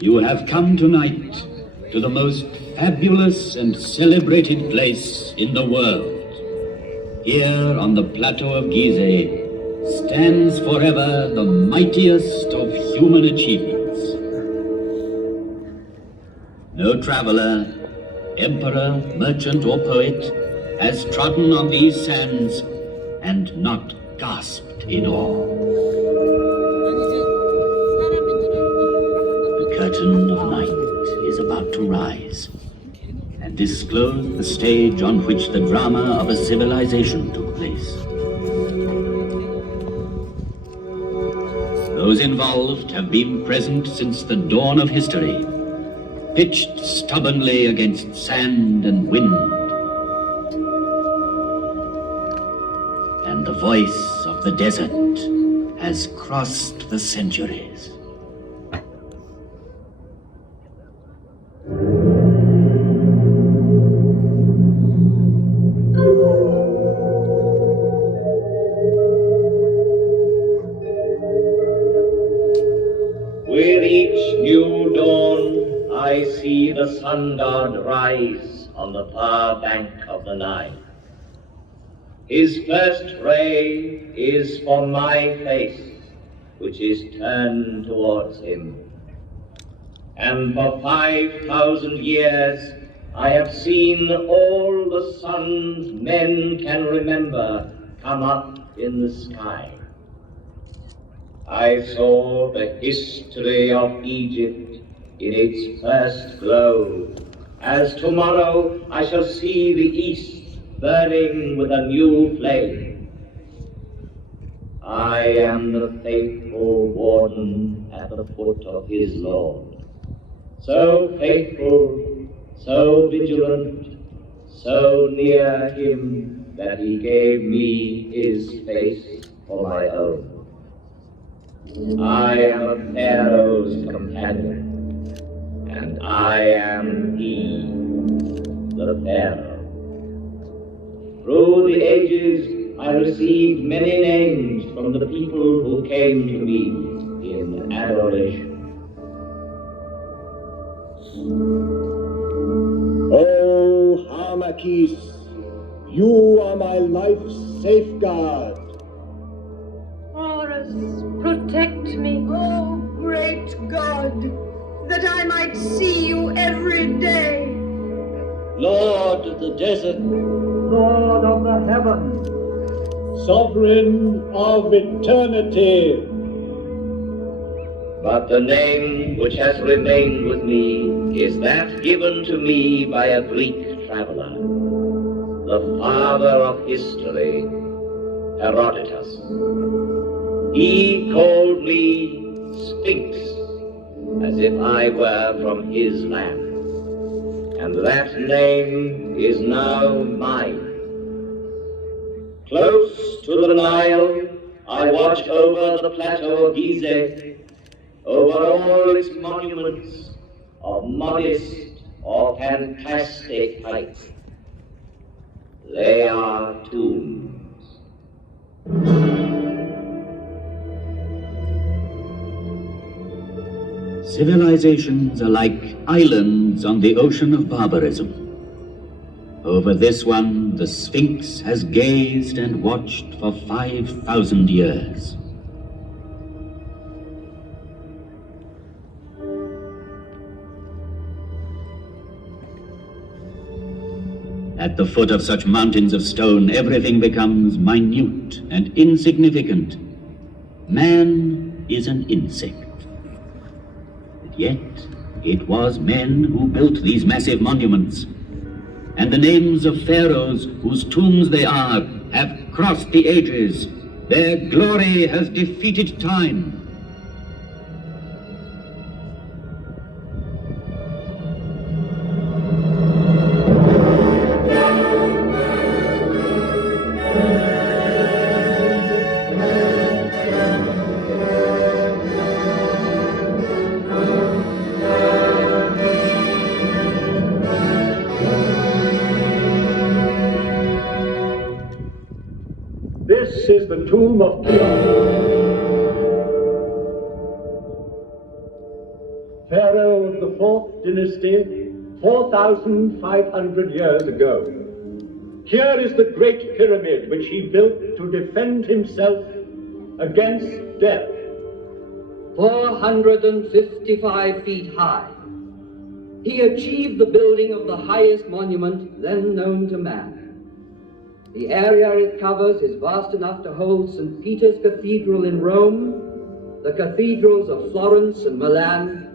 You have come tonight to the most fabulous and celebrated place in the world. Here on the plateau of Gizeh stands forever the mightiest of human achievements. No traveler, emperor, merchant or poet has trodden on these sands and not gasped in awe. The curtain of night is about to rise and disclose the stage on which the drama of a civilization took place. Those involved have been present since the dawn of history, pitched stubbornly against sand and wind. And the voice of the desert has crossed the centuries. With each new dawn, I see the sun god rise on the far bank of the Nile. His first ray is for my face, which is turned towards him. And for 5,000 years, I have seen all the suns men can remember come up in the sky. I saw the history of Egypt in its first glow, as tomorrow I shall see the east burning with a new flame. I am the faithful warden at the foot of his Lord, so faithful, so vigilant, so near him that he gave me his face for my own. I am a Pharaoh's companion, and I am he, the Pharaoh. Through the ages, I received many names from the people who came to me in adoration. Oh, Harmakis, you are my life's safeguard. Protect me. Oh, great God, that I might see you every day. Lord of the desert, Lord of the heavens, Sovereign of eternity. but the name which has remained with me is that given to me by a Greek traveler, the father of history, Herodotus. He called me Sphinx, as if I were from his land, and that name is now mine. Close to the Nile, I watch over the plateau of Gizeh, over all its monuments of modest or fantastic height. They are tombs. Civilizations are like islands on the ocean of barbarism. Over this one, the Sphinx has gazed and watched for 5,000 years. At the foot of such mountains of stone, everything becomes minute and insignificant. Man is an insect. But yet, it was men who built these massive monuments. And the names of pharaohs whose tombs they are have crossed the ages. Their glory has defeated time. This is the tomb of Cheops, Pharaoh of the 4th dynasty, 4,500 years ago. Here is the great pyramid which he built to defend himself against death. 455 feet high. He achieved the building of the highest monument then known to man. The area it covers is vast enough to hold St. Peter's Cathedral in Rome, the cathedrals of Florence and Milan,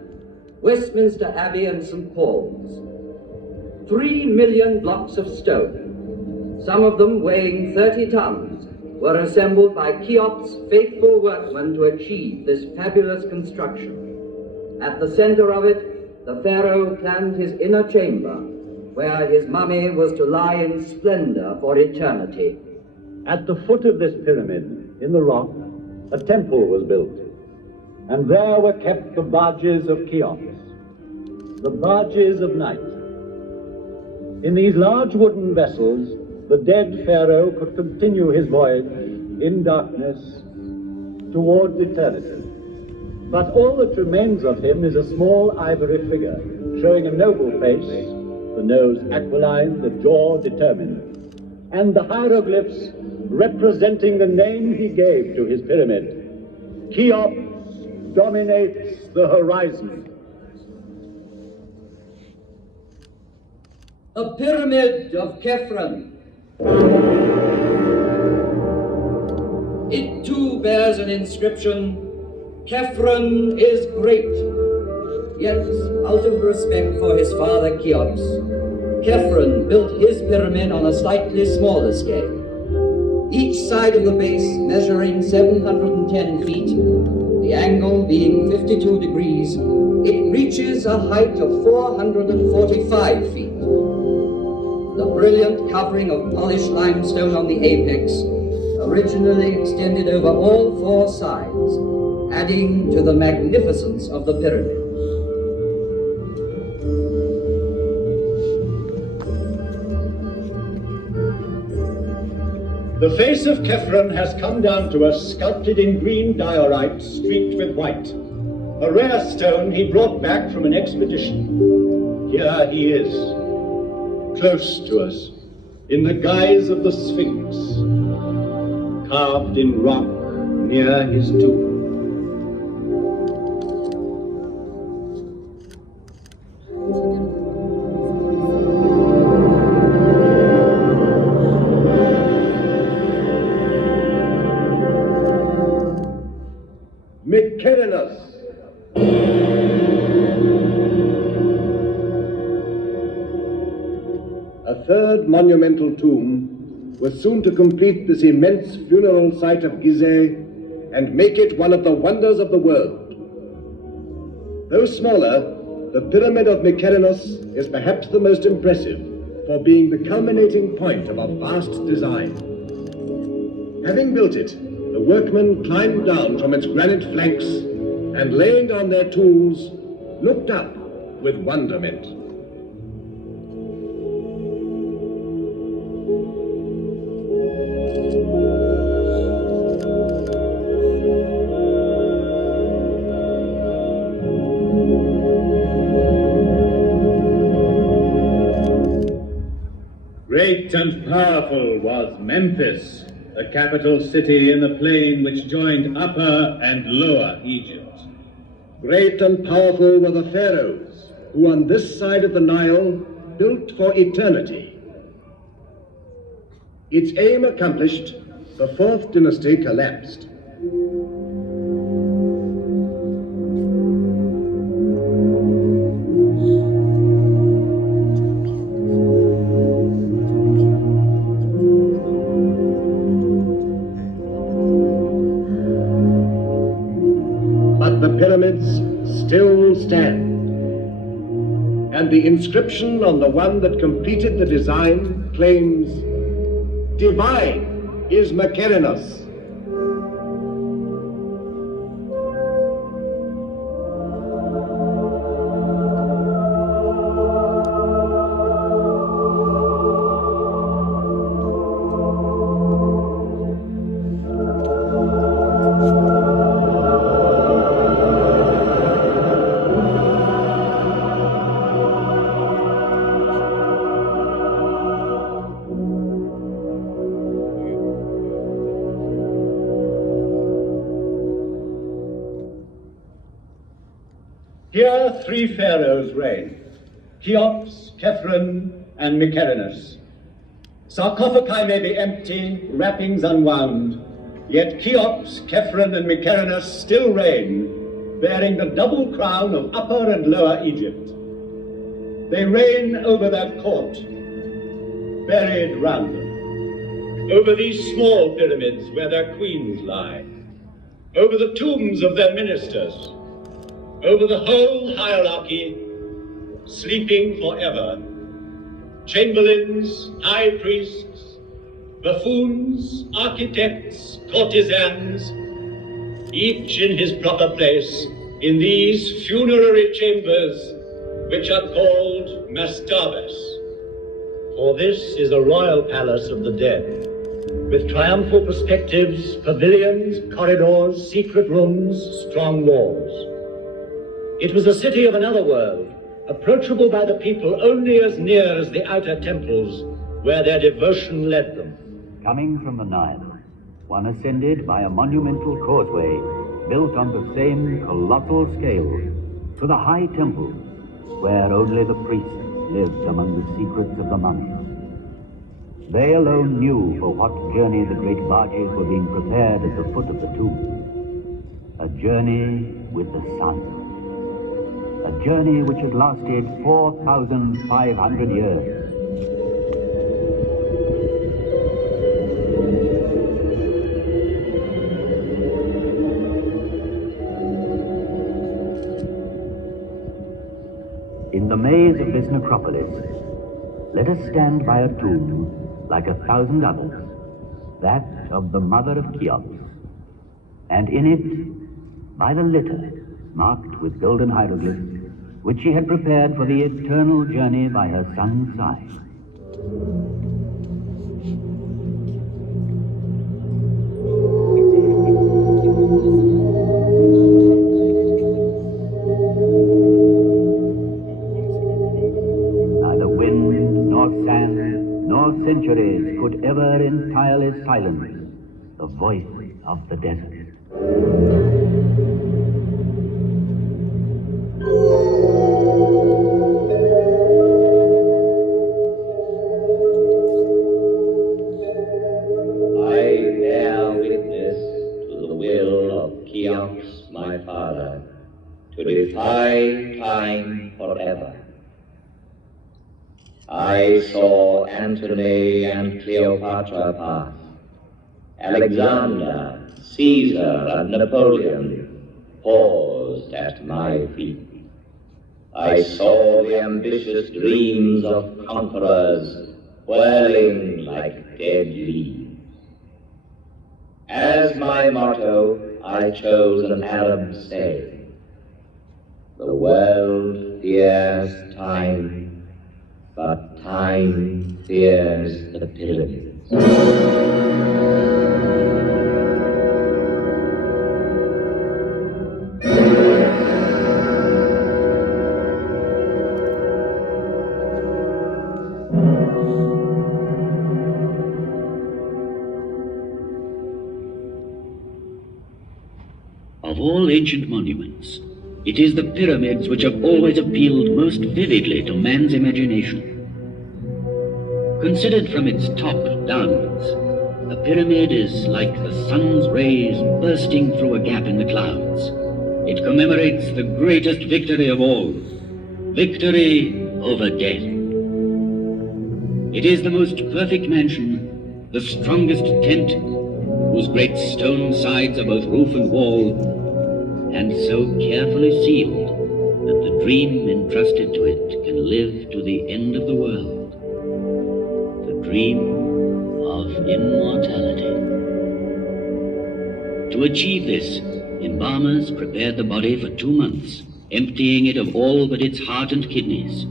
Westminster Abbey and St. Paul's. 3 million blocks of stone, some of them weighing 30 tons, were assembled by Cheops' faithful workmen to achieve this fabulous construction. At the center of it, the pharaoh planned his inner chamber, where his mummy was to lie in splendor for eternity. At the foot of this pyramid, in the rock, a temple was built, and there were kept the barges of Cheops, the barges of night. In these large wooden vessels, the dead pharaoh could continue his voyage in darkness towards eternity. But all that remains of him is a small ivory figure, showing a noble face, the nose aquiline, the jaw determined, and the hieroglyphs representing the name he gave to his pyramid. Cheops dominates the horizon. A pyramid of Khephren. It too bears an inscription, Khephren is great. Yet, out of respect for his father Cheops, Khephren built his pyramid on a slightly smaller scale. Each side of the base measuring 710 feet, the angle being 52 degrees, it reaches a height of 445 feet. The brilliant covering of polished limestone on the apex originally extended over all 4 sides, adding to the magnificence of the pyramid. The face of Khephren has come down to us sculpted in green diorite streaked with white, a rare stone he brought back from an expedition. Here he is, close to us, in the guise of the Sphinx, carved in rock near his tomb. A third monumental tomb was soon to complete this immense funeral site of Gizeh and make it one of the wonders of the world. Though smaller, the Pyramid of Mykonos is perhaps the most impressive for being the culminating point of a vast design. Having built it, the workmen climbed down from its granite flanks and, laying down their tools, looked up with wonderment. Great and powerful was Memphis, the capital city in the plain which joined Upper and Lower Egypt. Great and powerful were the pharaohs, who on this side of the Nile built for eternity. Its aim accomplished, the fourth dynasty collapsed. But the pyramids still stand. And the inscription on the one that completed the design claims, "Divine is Mykerinos." Here 3 pharaohs reigned, Cheops, Khephren, and Mykerinos. Sarcophagi may be empty, wrappings unwound, yet Cheops, Khephren, and Mykerinos still reign, bearing the double crown of Upper and Lower Egypt. They reign over their court, buried round them, over these small pyramids where their queens lie, over the tombs of their ministers, over the whole hierarchy, sleeping forever. Chamberlains, high priests, buffoons, architects, courtesans, each in his proper place in these funerary chambers, which are called mastabas. For this is a royal palace of the dead, with triumphal perspectives, pavilions, corridors, secret rooms, strong walls. It was a city of another world, approachable by the people only as near as the outer temples, where their devotion led them. Coming from the Nile, one ascended by a monumental causeway built on the same colossal scale to the high temple, where only the priests lived among the secrets of the mummies. They alone knew for what journey the great barges were being prepared at the foot of the tomb. A journey with the sun. A journey which had lasted 4,500 years. In the maze of this necropolis, let us stand by a tomb like 1,000 others, that of the mother of Cheops, and in it, by the litter marked with golden hieroglyphs, which she had prepared for the eternal journey by her son's side. Neither wind, nor sand, nor centuries could ever entirely silence the voice of the desert. To defy time forever. I saw Antony and Cleopatra pass, Alexander, Caesar, and Napoleon paused at my feet. I saw the ambitious dreams of conquerors whirling like dead leaves. As my motto, I chose an Arab saying, "The world fears time, but time fears the pyramids." Of all ancient monuments, it is the pyramids which have always appealed most vividly to man's imagination. Considered from its top downwards, a pyramid is like the sun's rays bursting through a gap in the clouds. It commemorates the greatest victory of all, victory over death. It is the most perfect mansion, the strongest tent, whose great stone sides are both roof and wall, and so carefully sealed that the dream entrusted to it can live to the end of the world. The dream of immortality. To achieve this, embalmers prepared the body for 2 months, emptying it of all but its heart and kidneys.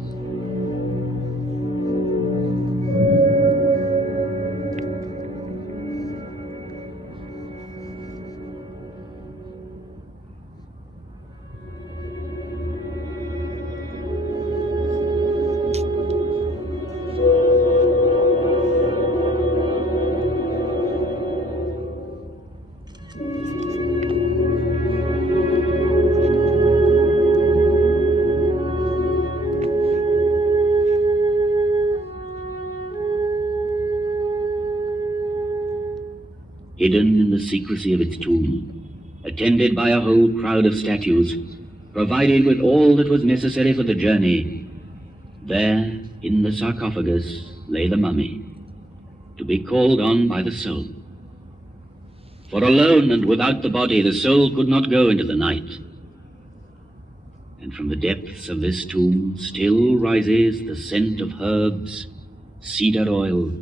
Hidden in the secrecy of its tomb, attended by a whole crowd of statues, provided with all that was necessary for the journey, there in the sarcophagus lay the mummy, to be called on by the soul. For alone and without the body, the soul could not go into the night. And from the depths of this tomb still rises the scent of herbs, cedar oil,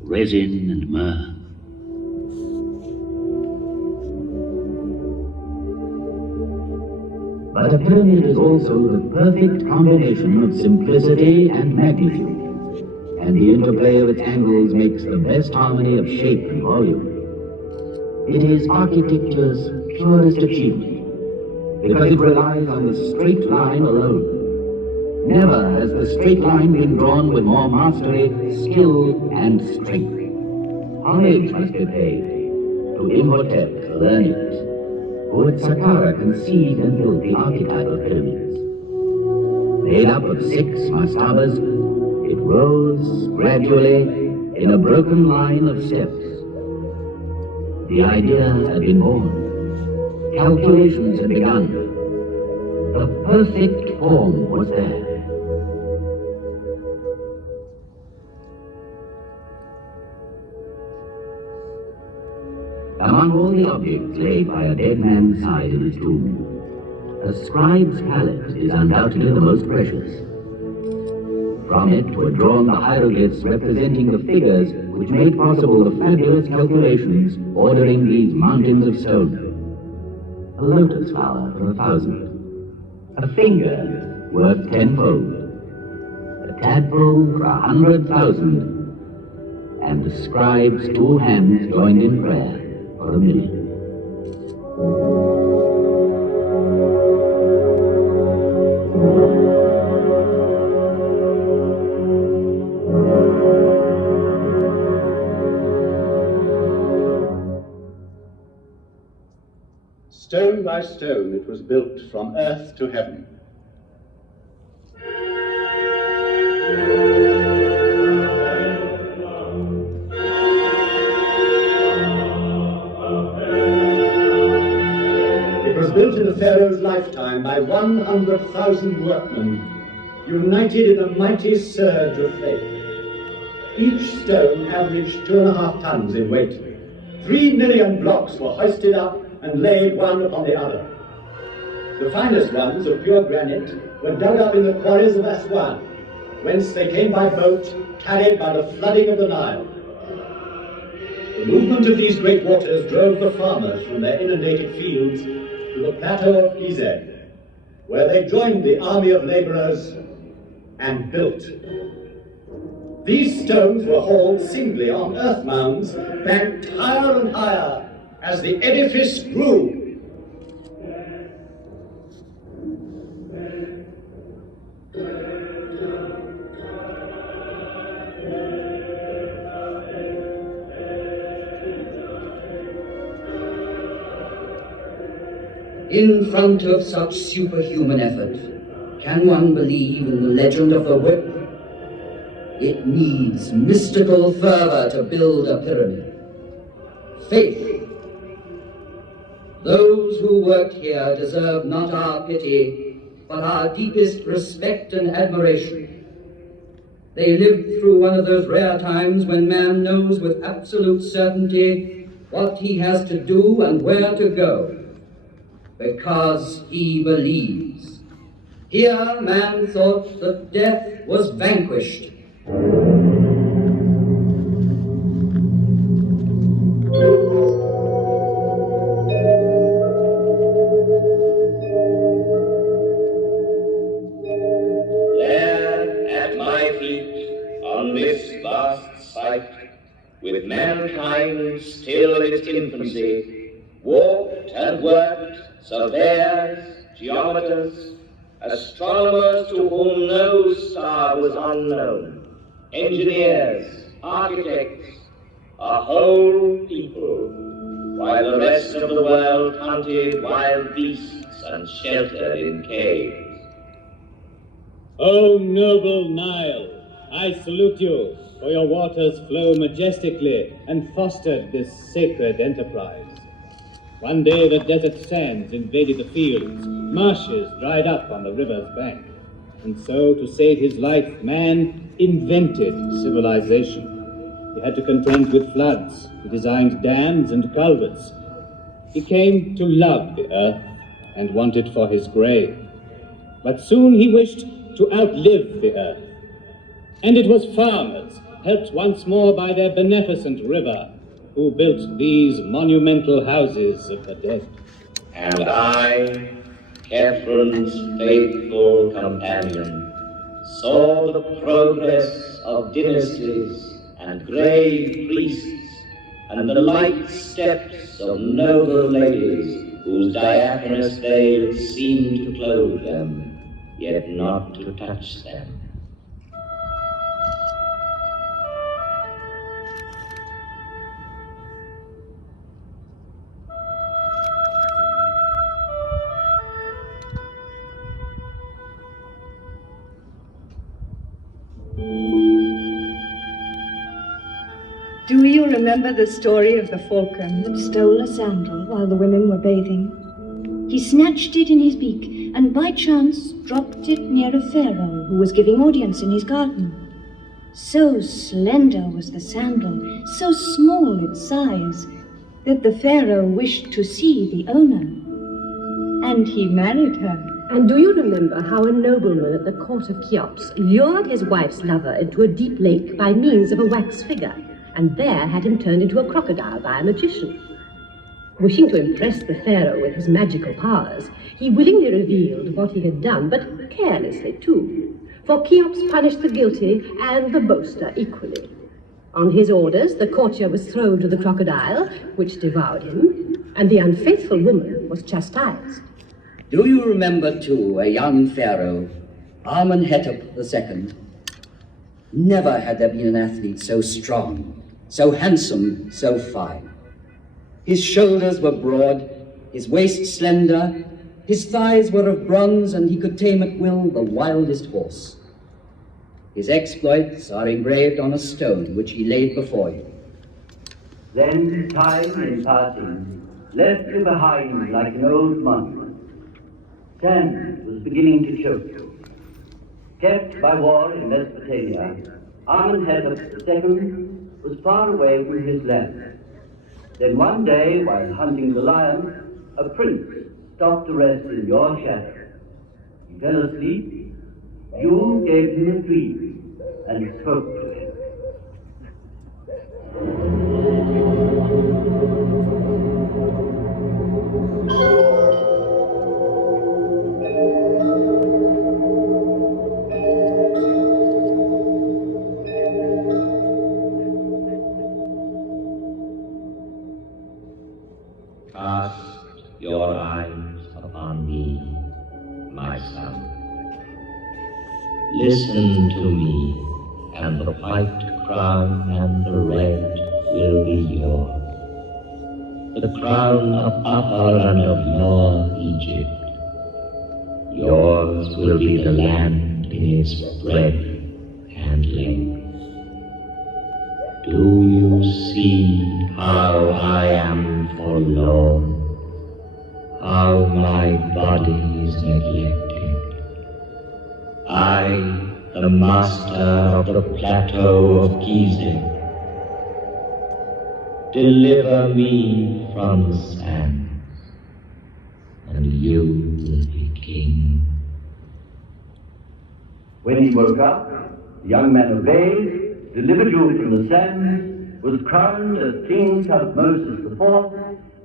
resin and myrrh. But a pyramid is also the perfect combination of simplicity and magnitude, and the interplay of its angles makes the best harmony of shape and volume. It is architecture's purest achievement, because it relies on the straight line alone. Never has the straight line been drawn with more mastery, skill, and strength. Homage must be paid to Imhotep, the learned, who at Saqqara conceived and built the archetype of pyramids. Made up of 6 mastabas, it rose gradually in a broken line of steps. The idea had been born. Calculations had begun. The perfect form was there. Among all the objects laid by a dead man's side in his tomb, a scribe's palette is undoubtedly the most precious. From it were drawn the hieroglyphs representing the figures which made possible the fabulous calculations ordering these mountains of stone. A lotus flower for 1,000, a finger worth 10-fold, a tadpole for 100,000, and the scribe's 2 hands joined in prayer for 1,000,000. Stone by stone it was built from earth to heaven. It was built in the Pharaoh's lifetime by 100,000 workmen, united in a mighty surge of faith. Each stone averaged 2.5 tons in weight. 3 million blocks were hoisted up and laid one upon the other. The finest ones of pure granite were dug up in the quarries of Aswan, whence they came by boat, carried by the flooding of the Nile. The movement of these great waters drove the farmers from their inundated fields to the plateau of Gizeh, where they joined the army of laborers and built. These stones were hauled singly on earth mounds, banked higher and higher as the edifice grew. In front of such superhuman effort, can one believe in the legend of the whip? It needs mystical fervor to build a pyramid. Faith. Those who worked here deserve not our pity, but our deepest respect and admiration. They lived through one of those rare times when man knows with absolute certainty what he has to do and where to go, because he believes. Here man thought that death was vanquished. With mankind still in its infancy, walked and worked surveyors, geometers, astronomers to whom no star was unknown, engineers, architects, a whole people, while the rest of the world hunted wild beasts and sheltered in caves. O noble Nile, I salute you, for your waters flow majestically and fostered this sacred enterprise. One day the desert sands invaded the fields, marshes dried up on the river's bank, and so to save his life, man invented civilization. He had to contend with floods, he designed dams and culverts. He came to love the earth and want it for his grave. But soon he wished to outlive the earth. And it was farmers, helped once more by their beneficent river, who built these monumental houses of the dead. And I, Catherine's faithful companion, saw the progress of dynasties and grave priests, and the light steps of noble ladies whose diaphanous veils seemed to clothe them, yet not to touch them. Do you remember the story of the falcon that stole a sandal while the women were bathing? He snatched it in his beak and by chance dropped it near a pharaoh who was giving audience in his garden. So slender was the sandal, so small its size, that the pharaoh wished to see the owner. And he married her. And do you remember how a nobleman at the court of Cheops lured his wife's lover into a deep lake by means of a wax figure, and there had him turned into a crocodile by a magician? Wishing to impress the pharaoh with his magical powers, he willingly revealed what he had done, but carelessly too, for Cheops punished the guilty and the boaster equally. On his orders, the courtier was thrown to the crocodile, which devoured him, and the unfaithful woman was chastised. Do you remember, too, a young pharaoh, Amenhotep II? Never had there been an athlete so strong, so handsome, so fine. His shoulders were broad, his waist slender, his thighs were of bronze, and he could tame at will the wildest horse. His exploits are engraved on a stone which he laid before you. Then time in passing left him behind like an old monument. Sand was beginning to choke. Kept by war in Mesopotamia, Amenhotep II was far away from his land. Then one day, while hunting the lion, a prince stopped to rest in your shadow. He fell asleep. You gave him a dream and spoke to him. Cast your eyes upon me, my son. Listen to me, and the white crown and the red will be yours. The crown of Upper and of Lower Egypt. Yours will be the land in its breadth and length. Do you see how I am forlorn? How my body is neglected? I, the master of the plateau of Gizeh, deliver me from the sands, and you will be king. When he woke up, the young man obeyed, delivered you from the sands, was crowned as King Tutmosis IV,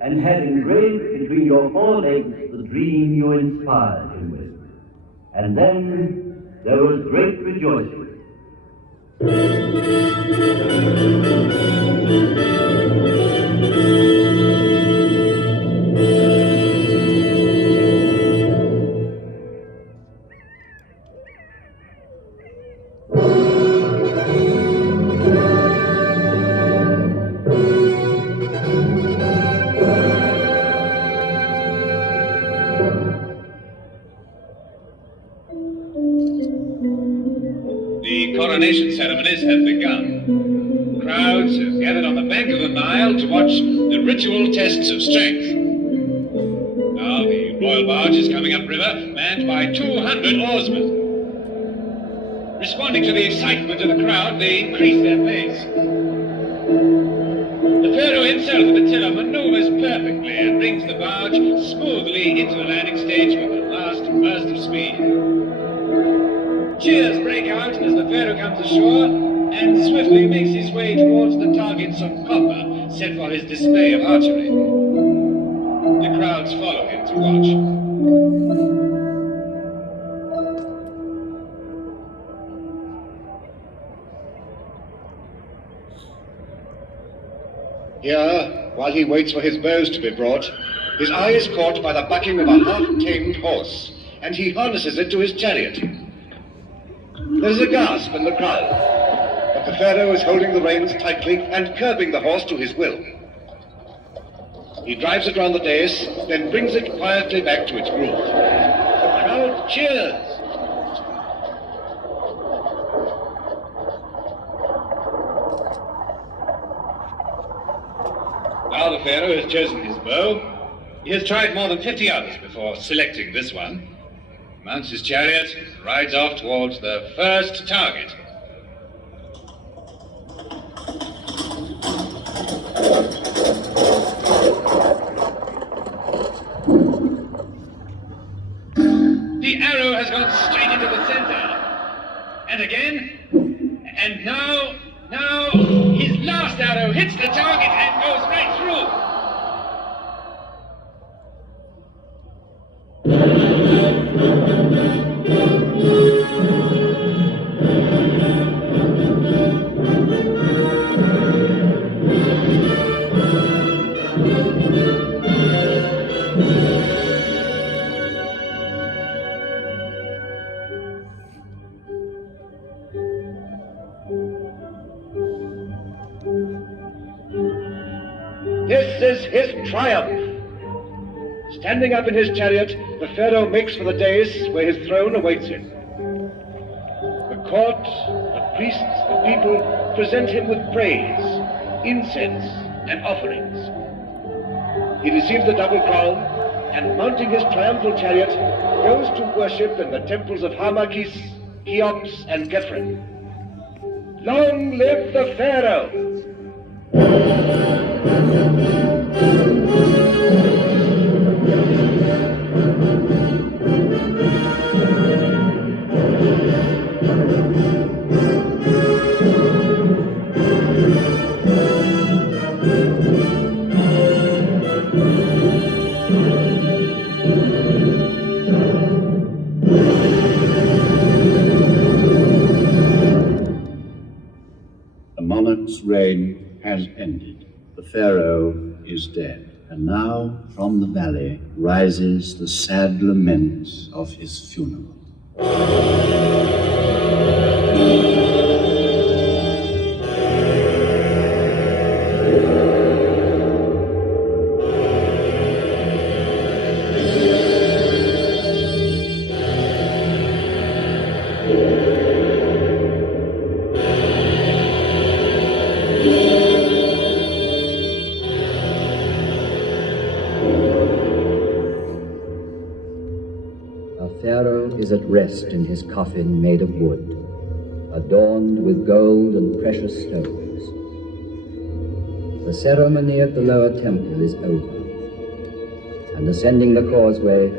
and had engraved between your forelegs the dream you inspired him with. And then there was great rejoicing. The coronation ceremonies have begun. Crowds have gathered on the bank of the Nile to watch the ritual tests of strength. Now the royal barge is coming upriver, manned by 200 oarsmen. Responding to the excitement of the crowd, they increase their pace. The pharaoh himself at the tiller maneuvers perfectly and brings the barge smoothly into the landing stage with a last burst of speed. Cheers break out as the pharaoh comes ashore and swiftly makes his way towards the targets of copper set for his display of archery. The crowds follow him to watch. Here, while he waits for his bows to be brought, his eye is caught by the bucking of a half-tamed horse, and he harnesses it to his chariot. There is a gasp in the crowd, but the pharaoh is holding the reins tightly and curbing the horse to his will. He drives it round the dais, then brings it quietly back to its groove. The crowd cheers. Now the pharaoh has chosen his bow. He has tried more than 50 others before selecting this one. Mounts his chariot and rides off towards the first target. The arrow has gone straight into the center. And again. And now his last arrow hits the target and goes right through. This is his triumph. Standing up in his chariot, the pharaoh makes for the dais where his throne awaits him. The court, the priests, the people present him with praise, incense, and offerings. He receives the double crown and, mounting his triumphal chariot, goes to worship in the temples of Harmakis, Cheops, and Khephren. Long live the pharaoh! The monarch's reign has ended. The pharaoh is dead. And now from the valley rises the sad lament of his funeral. pharaoh is at rest in his coffin made of wood, adorned with gold and precious stones. The ceremony at the lower temple is over, and ascending the causeway,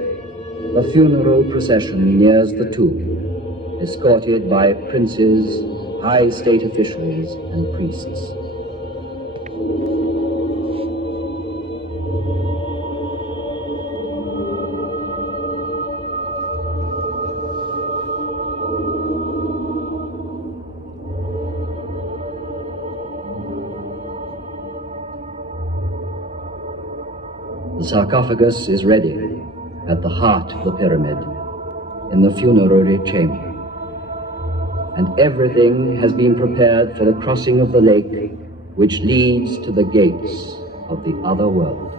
the funeral procession nears the tomb, escorted by princes, high state officials, and priests. The sarcophagus is ready at the heart of the pyramid, in the funerary chamber. And everything has been prepared for the crossing of the lake, which leads to the gates of the other world.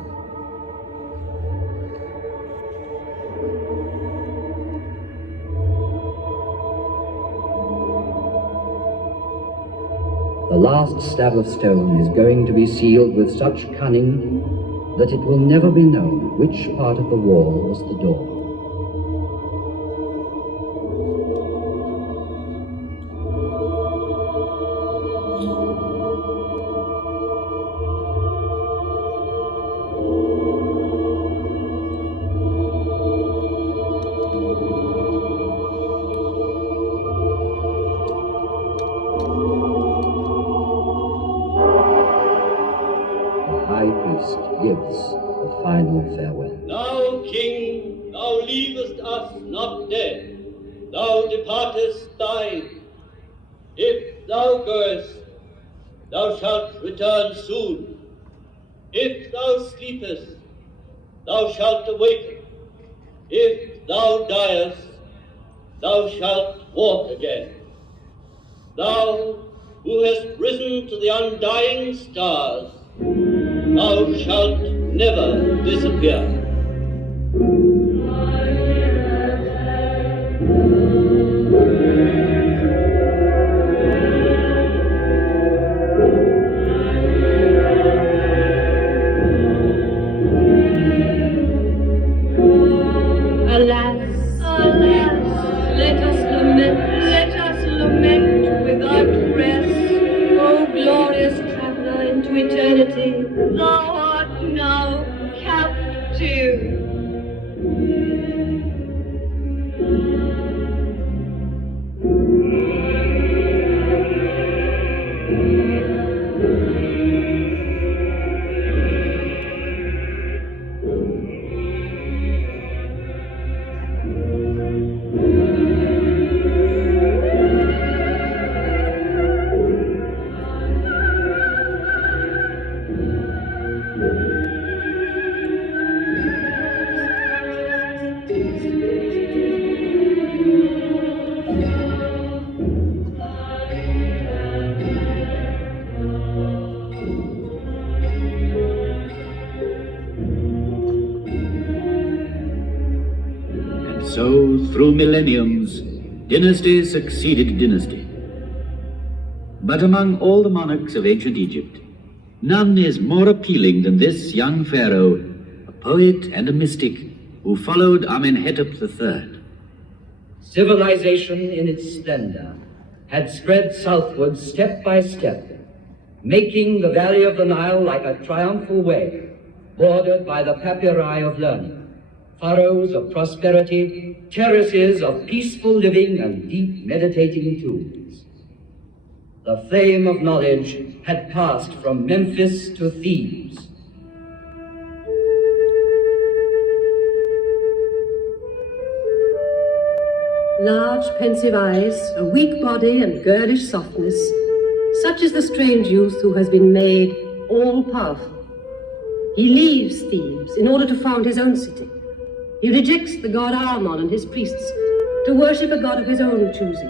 The last slab of stone is going to be sealed with such cunning that it will never be known which part of the wall was the door. Gives the final farewell. Thou, King, thou leavest us not dead, thou departest died. If thou goest, thou shalt return soon. If thou sleepest, thou shalt awaken. If thou diest, thou shalt walk again. Thou, who hast risen to the undying stars, thou shalt never disappear. Alas, alas, let us lament without rest, O glorious traveler into eternity. Thou art now captive. So, through millenniums, dynasty succeeded dynasty. But among all the monarchs of ancient Egypt, none is more appealing than this young pharaoh, a poet and a mystic, who followed Amenhotep III. Civilization in its splendor had spread southward step by step, making the valley of the Nile like a triumphal way, bordered by the papyri of learning, furrows of prosperity, terraces of peaceful living and deep meditating tombs. The flame of knowledge had passed from Memphis to Thebes. Large, pensive eyes, a weak body and girlish softness, such is the strange youth who has been made all-powerful. He leaves Thebes in order to found his own city. He rejects the god Amon and his priests to worship a god of his own choosing,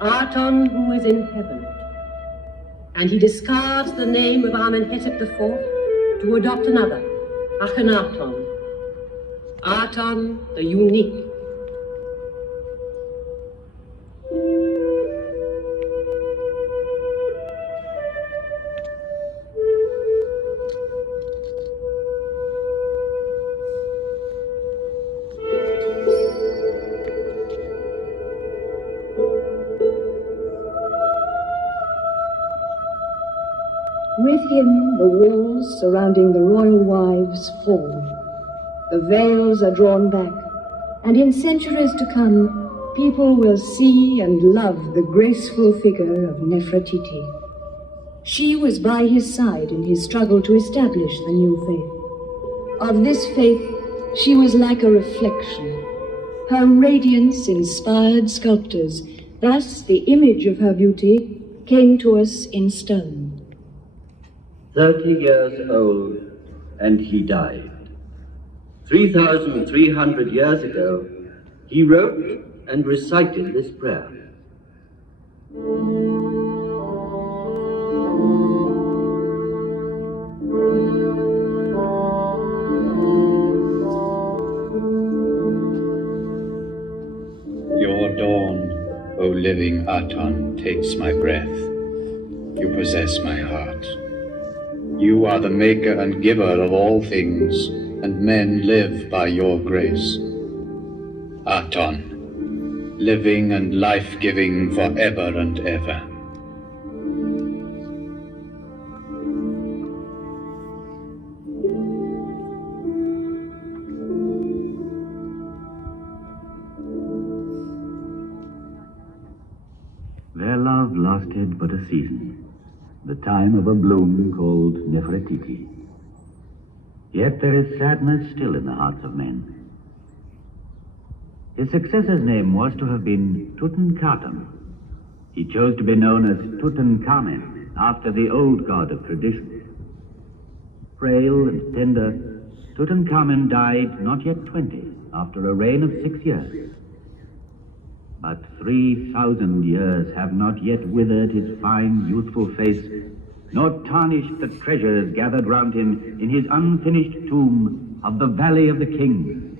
Aton, who is in heaven. And he discards the name of Amenhotep IV to adopt another, Akhenaton, Aton the unique. him, the walls surrounding the royal wives fall. The veils are drawn back, and in centuries to come, people will see and love the graceful figure of Nefertiti. She was by his side in his struggle to establish the new faith. Of this faith, she was like a reflection. Her radiance inspired sculptors. Thus, the image of her beauty came to us in stone. 30 years old, and he died. 3,300 years ago, he wrote and recited this prayer. Your dawn, O living Aton, takes my breath. You possess my heart. You are the maker and giver of all things, and men live by your grace. Aton, living and life-giving forever and ever. Their love lasted but a season, the time of a bloom called Nefertiti. Yet there is sadness still in the hearts of men. His successor's name was to have been Tutankhaten. He chose to be known as Tutankhamen, after the old god of tradition. Frail and tender, Tutankhamen died not yet 20, after a reign of 6 years. But 3,000 years have not yet withered his fine, youthful face, nor tarnished the treasures gathered round him in his unfinished tomb of the Valley of the Kings.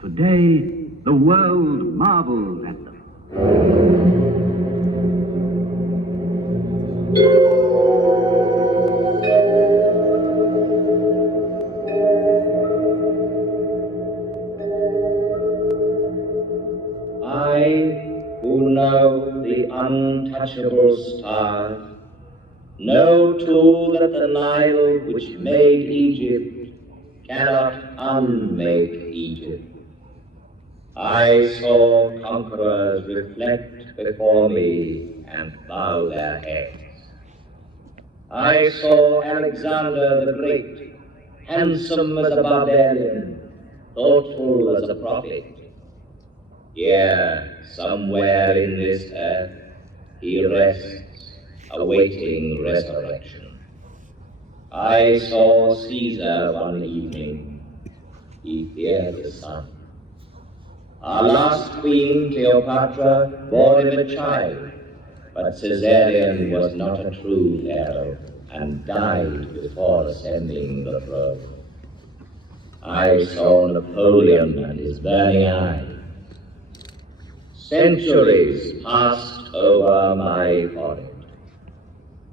Today, the world marvels at them. I, who know the untouchable stars, know too that the Nile which made Egypt cannot unmake Egypt. I saw conquerors reflect before me and bow their heads. I saw Alexander the Great, handsome as a barbarian, thoughtful as a prophet. Here, somewhere in this earth, he rests, awaiting resurrection. I saw Caesar one evening. He feared the sun. Our last queen, Cleopatra, bore him a child, but Caesarion was not a true pharaoh and died before ascending the throne. I saw Napoleon and his burning eye. Centuries passed over my forehead,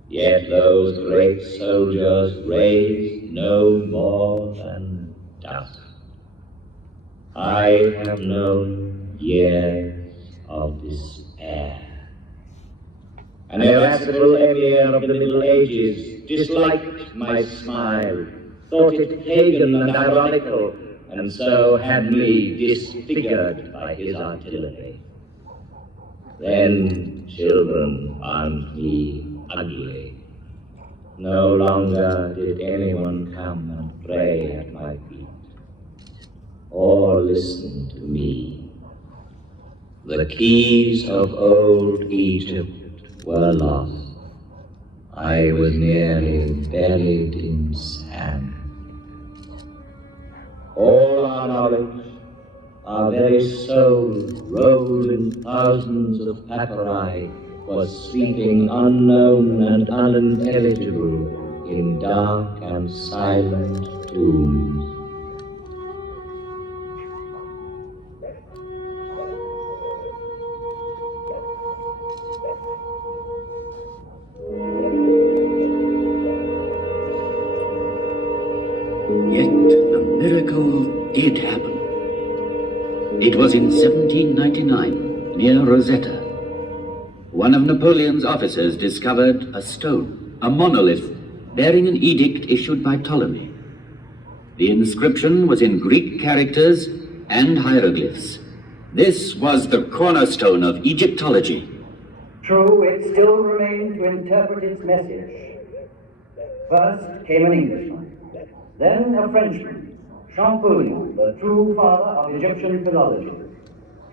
yet those great soldiers raised no more than dust. I have known years of despair. An irascible emir of the Middle Ages disliked my smile, thought it pagan and ironical, and so had me disfigured by his artillery. Then children found me ugly. No longer did anyone come and pray at my feet or listen to me. The keys of old Egypt were lost. I was nearly buried in sand. All our knowledge, our very soul, rolled in thousands of papyri, was sleeping unknown and unintelligible in dark and silent tombs. Yet the miracle did happen. It was in 1799, near Rosetta. One of Napoleon's officers discovered a stone, a monolith, bearing an edict issued by Ptolemy. The inscription was in Greek characters and hieroglyphs. This was the cornerstone of Egyptology. True, it still remained to interpret its message. First came an Englishman, then a Frenchman, Champollion, the true father of Egyptian philology.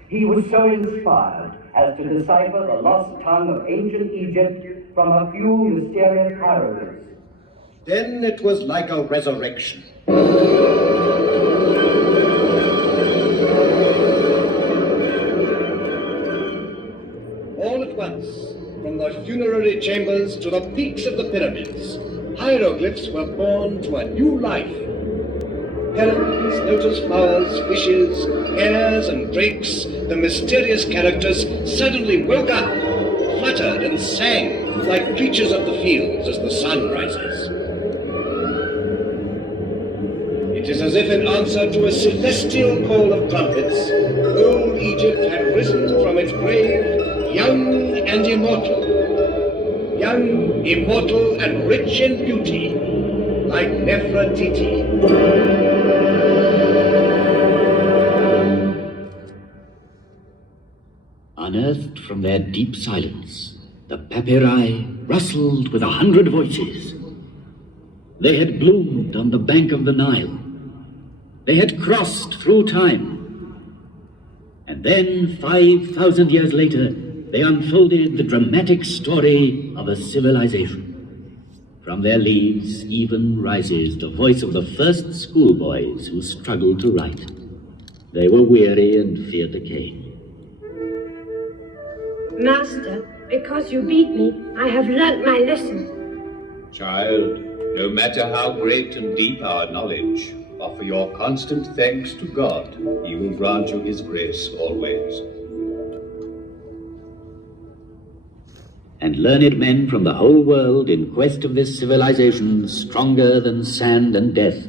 He was so inspired as to decipher the lost tongue of ancient Egypt from a few mysterious hieroglyphs. Then it was like a resurrection. All at once, from the funerary chambers to the peaks of the pyramids, hieroglyphs were born to a new life. Herons, lotus flowers, fishes, hares and drakes, the mysterious characters suddenly woke up, fluttered and sang like creatures of the fields as the sun rises. It is as if in answer to a celestial call of trumpets, old Egypt had risen from its grave, young and immortal. Young, immortal and rich in beauty, like Nefertiti. Unearthed from their deep silence, the papyri rustled with 100 voices. They had bloomed on the bank of the Nile. They had crossed through time. And then, 5,000 years later, they unfolded the dramatic story of a civilization. From their leaves even rises the voice of the first schoolboys who struggled to write. They were weary and feared decay. Master, because you beat me, I have learnt my lesson. Child, no matter how great and deep our knowledge, offer your constant thanks to God. He will grant you his grace always. And learned men from the whole world in quest of this civilization stronger than sand and death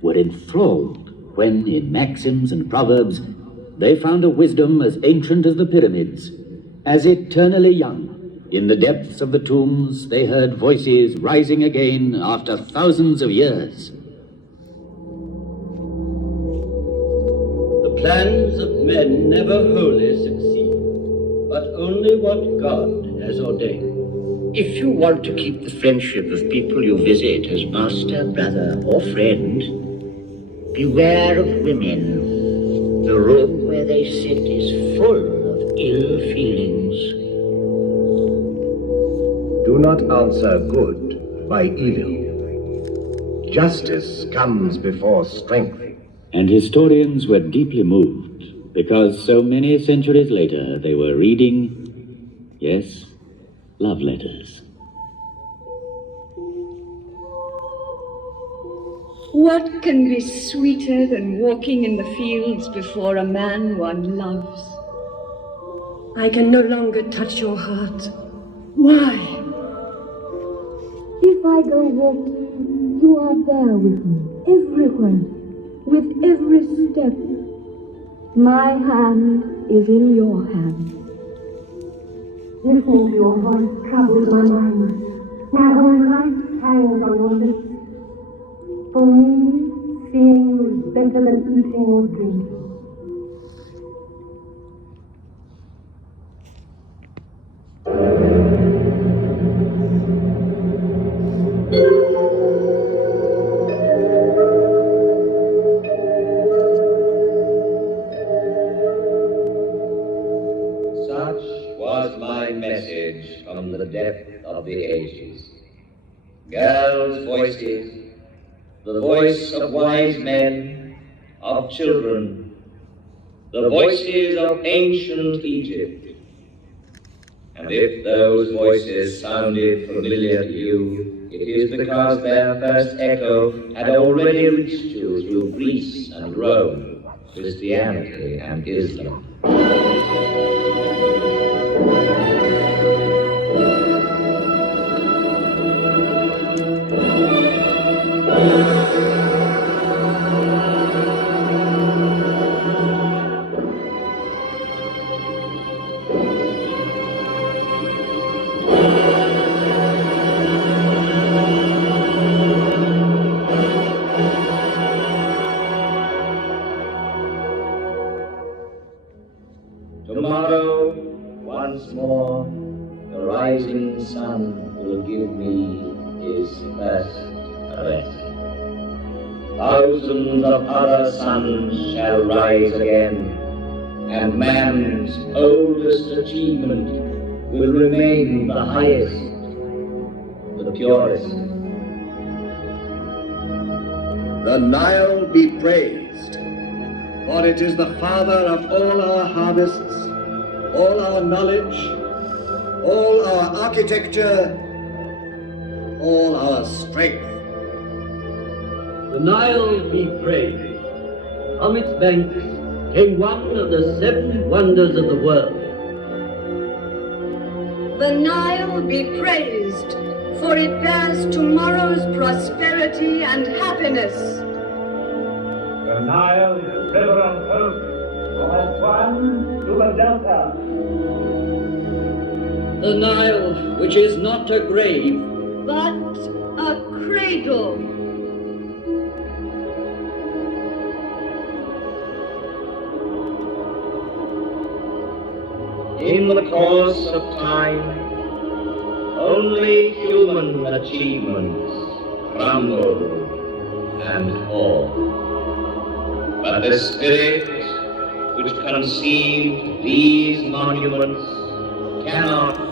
were enthralled when, in maxims and proverbs, they found a wisdom as ancient as the pyramids, as eternally young. In the depths of the tombs, they heard voices rising again after thousands of years. The plans of men never wholly succeed, but only what God has ordained. If you want to keep the friendship of people you visit as master, brother, or friend, beware of women. The room where they sit is full of ill feelings. Do not answer good by evil. Justice comes before strength. And historians were deeply moved because so many centuries later they were reading, yes, love letters. What can be sweeter than walking in the fields before a man one loves? I can no longer touch your heart. Why? If I go walking, you are there with me, everywhere, with every step. My hand is in your hand. Listening to your voice troubles my mind. My whole life hangs on your lips. For me, seeing you is better than eating or drinking. Such was my message from the depth of the ages. Girls' voices, the voice of wise men, of children, the voices of ancient Egypt. And if those voices sounded familiar to you, it is because their first echo had already reached you through Greece and Rome, Christianity and Islam. Son will give me his first caress. Thousands of other suns shall rise again, and man's oldest achievement will remain the highest, the purest. The Nile be praised, for it is the father of all our harvests, all our knowledge, all our architecture, all our strength. The Nile be praised. From its banks came one of the 7 wonders of the world. The Nile be praised, for it bears tomorrow's prosperity and happiness. The Nile, river of hope, from Aswan to the Delta. The Nile, which is not a grave, but a cradle. In the course of time, only human achievements crumble and fall. But the spirit which conceived these monuments cannot